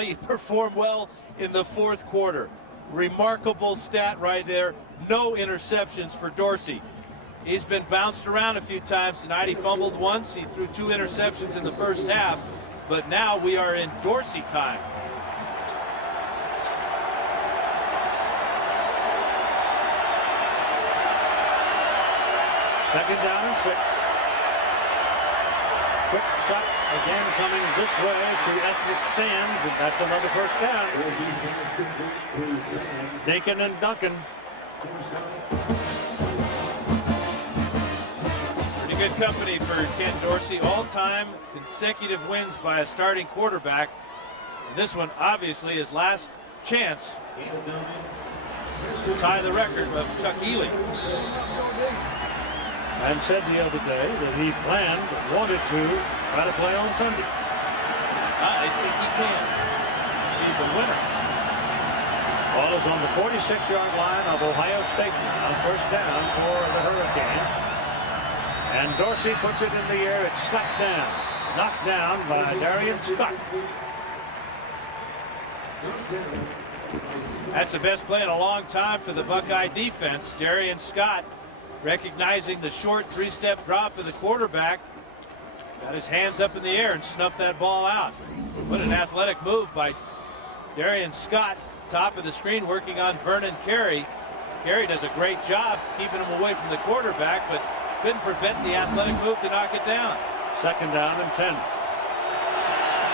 Well, you perform well in the fourth quarter. Remarkable stat right there. No interceptions for Dorsey. He's been bounced around a few times tonight. He fumbled once. He threw 2 interceptions in the first half. But now we are in Dorsey time. Second down and 6. Quick shot again coming this way to Ethnic Sands, and that's another first down. Dinkin and Duncan. Pretty good company for Ken Dorsey. All-time consecutive wins by a starting quarterback. And this one, obviously, his last chance to tie the record of Chuck Ely. And said the other day that he wanted to try to play on Sunday. I think he can. He's a winner. Ball is on the 46-yard line of Ohio State on first down for the Hurricanes. And Dorsey puts it in the air. It's slapped down. Knocked down by Darian Scott. That's the best play in a long time for the Buckeye defense. Darian Scott, recognizing the short 3-step drop of the quarterback, got his hands up in the air and snuffed that ball out. What an athletic move by Darian Scott. Top of the screen working on Vernon Carey. Carey does a great job keeping him away from the quarterback, but couldn't prevent the athletic move to knock it down. Second down and 10.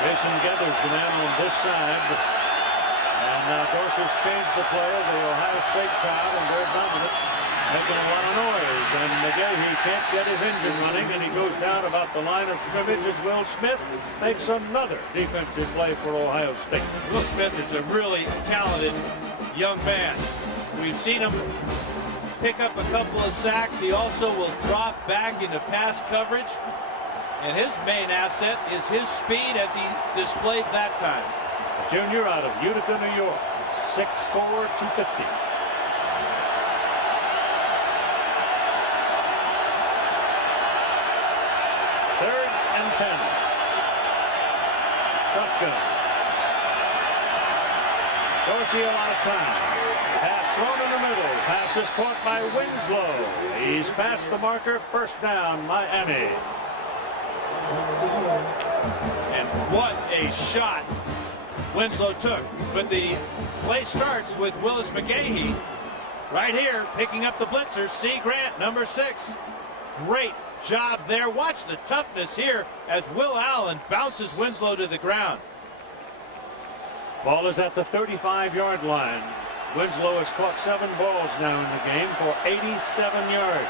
Jason Geathers, the man on this side. And now Dorsey's changed the play of the Ohio State crowd, and they're dominant, making a lot of noise. And McGahee can't get his engine running, and he goes down about the line of scrimmage as Will Smith makes another defensive play for Ohio State. Will Smith is a really talented young man. We've seen him pick up a couple of sacks. He also will drop back into pass coverage. And his main asset is his speed, as he displayed that time. A junior out of Utica, New York, 6'4", 250. Third and 10. Shotgun. Dorsey a lot of time. Pass thrown in the middle. Pass is caught by Winslow. He's past the marker. First down, Miami. And what a shot Winslow took. But the play starts with Willis McGahee right here, picking up the blitzer. C. Grant, number 6. Great job there. Watch the toughness here as Will Allen bounces Winslow to the ground. Ball is at the 35-yard line. Winslow has caught 7 balls now in the game for 87 yards.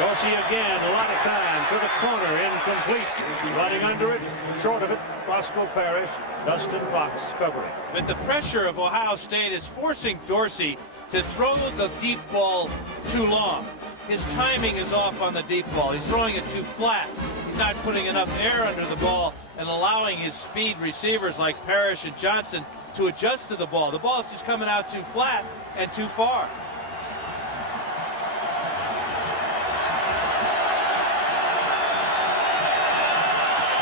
Dorsey again, a lot of time to the corner, incomplete. Running under it, short of it, Roscoe Parrish, Dustin Fox covering. But the pressure of Ohio State is forcing Dorsey to throw the deep ball too long. His timing is off on the deep ball. He's throwing it too flat. He's not putting enough air under the ball and allowing his speed receivers like Parrish and Johnson to adjust to the ball. The ball is just coming out too flat and too far.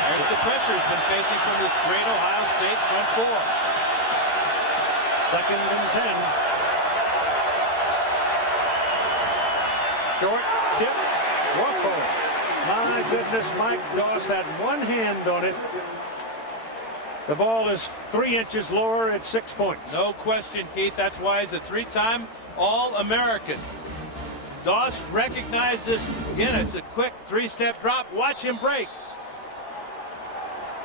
There's the pressure he's been facing from this great Ohio State front 4. Second and 10. Short tip. Whoa. My goodness, Mike Doss had one hand on it. The ball is 3 inches lower at 6 points. No question, Keith. That's why he's a 3-time All-American. Doss recognized this. Again, it's a quick 3-step drop. Watch him break.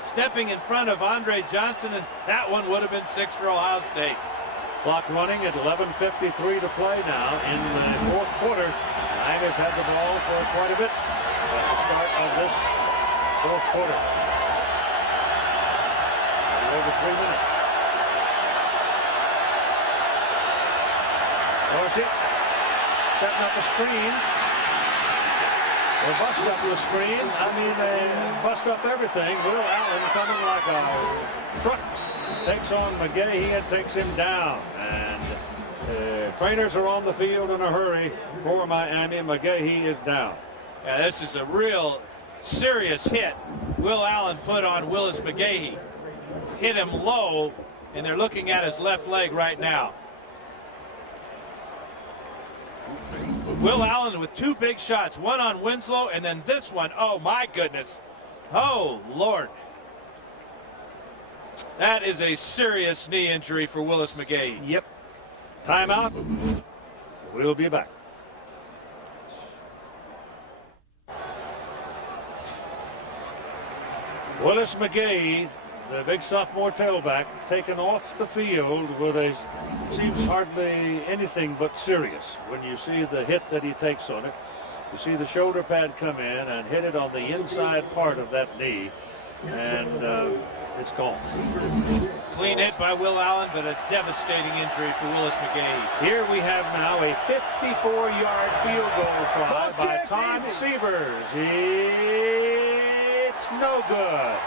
Stepping in front of Andre Johnson, and that one would have been 6 for Ohio State. Clock running at 11:53 to play now in the fourth quarter. Tigers had the ball for quite a bit at the start of this fourth quarter. Over 3 minutes. Dorsey setting up a screen. They bust up the screen. I mean, they bust up everything. Will Allen coming like a truck. Takes on McGahee and takes him down. And trainers are on the field in a hurry for Miami. McGahee is down. Yeah, this is a real serious hit Will Allen put on Willis McGahee. Hit him low, and they're looking at his left leg right now. Will Allen with 2 big shots, one on Winslow and then this one. Oh my goodness. Oh Lord. That is a serious knee injury for Willis McGahee. Yep. Timeout. We'll be back. Willis McGahee, the big sophomore tailback, taken off the field with a seems hardly anything but serious. When you see the hit that he takes on it, you see the shoulder pad come in and hit it on the inside part of that knee, and it's gone. Clean hit by Will Allen, but a devastating injury for Willis McGahee. Here we have now a 54-yard field goal try by Tom Severs. It's no good.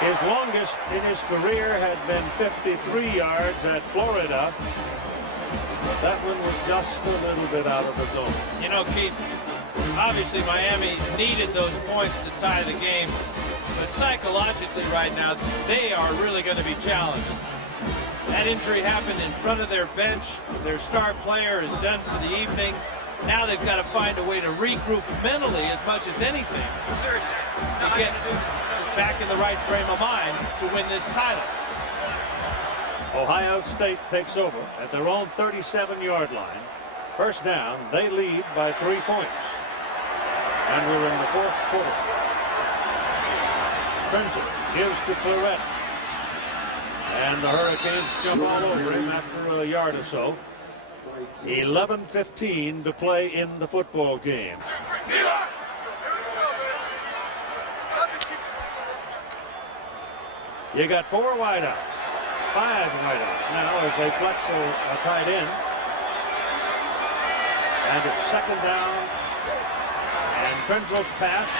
His longest in his career had been 53 yards at Florida. But that one was just a little bit out of the zone. You know, Keith, obviously Miami needed those points to tie the game, but psychologically right now, they are really going to be challenged. That injury happened in front of their bench. Their star player is done for the evening. Now they've got to find a way to regroup mentally as much as anything to get back in the right frame of mind to win this title. Ohio State takes over at their own 37-yard line. First down, they lead by 3 points. And we're in the 4th quarter. Crimson gives to Claret. And the Hurricanes jump all over him after a yard or so. 11:15 to play in the football game. You got 4 wideouts, 5 wideouts now as they flex a tight end. And it's 2nd down, and Krenzel's pass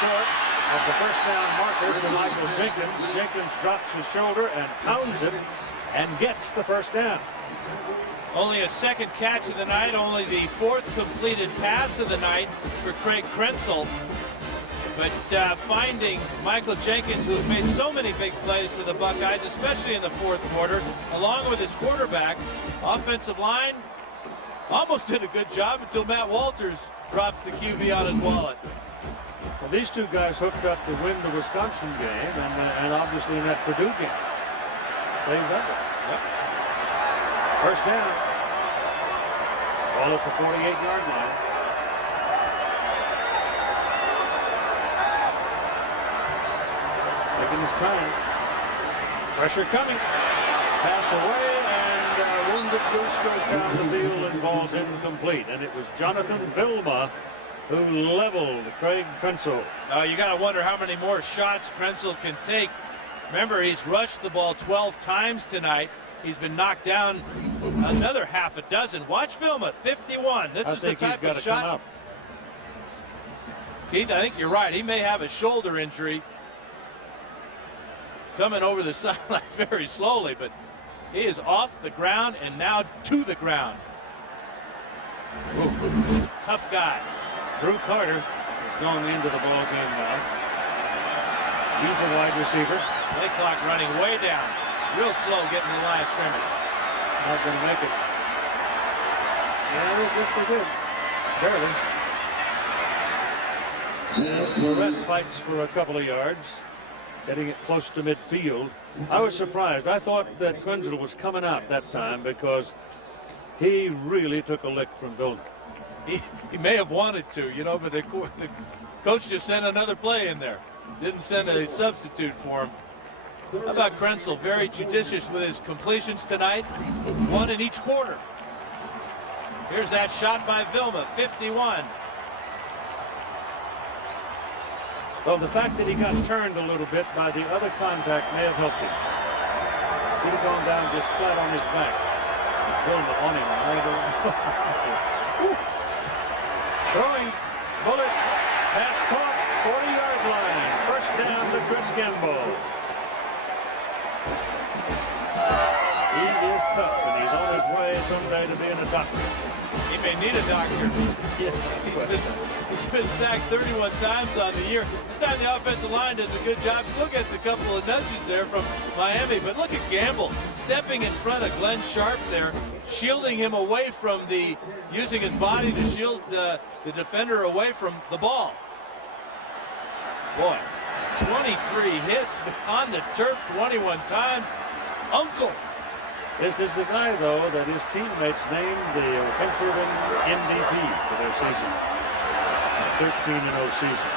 short of the first down marker to Michael Jenkins. Jenkins drops his shoulder and pounds it and gets the first down. Only a 2nd catch of the night, only the 4th completed pass of the night for Craig Krenzel. But finding Michael Jenkins, who's made so many big plays for the Buckeyes, especially in the 4th quarter, along with his quarterback, offensive line almost did a good job until Matt Walters drops the QB on his wallet. Well, these 2 guys hooked up to win the Wisconsin game and obviously in that Purdue game. Saved that one. Yep. First down. Ball at the 48-yard line. Taking his time. Pressure coming. Pass away, and wounded Goose goes down the field and falls incomplete. And it was Jonathan Vilma who leveled Craig Krenzel. You got to wonder how many more shots Krenzel can take. Remember, he's rushed the ball 12 times tonight. He's been knocked down another half a dozen. Watch Vilma, 51. This is the type of shot. Come up. Keith, I think you're right. He may have a shoulder injury. He's coming over the sideline very slowly, but he is off the ground and now to the ground. Ooh, tough guy. Drew Carter is going into the ball game now. He's a wide receiver. Play clock running way down. Real slow getting to the line of scrimmage. Not going to make it. Yeah, I guess they did. Barely. And Lorette fights for a couple of yards, getting it close to midfield. I was surprised. I thought that Krenzel was coming out that time because he really took a lick from Vilma. He may have wanted to, you know, but the coach just sent another play in there. Didn't send a substitute for him. How about Krenzel? Very judicious with his completions tonight. 1 in each quarter. Here's that shot by Vilma, 51. Well, the fact that he got turned a little bit by the other contact may have helped him. He'd have gone down just flat on his back. Vilma on him. Throwing bullet, pass caught, 40-yard line. First down to Chris Gamble. He is tough, and he's on his way someday to being a doctor. He may need a doctor. Yeah. He's been sacked 31 times on the year. This time the offensive line does a good job. Still gets a couple of nudges there from Miami. But look at Gamble stepping in front of Glenn Sharp there, shielding him away from using his body to shield the defender away from the ball. Boy, 23 hits on the turf 21 times. Uncle. This is the guy, though, that his teammates named the offensive MVP for their season. 13-0 season.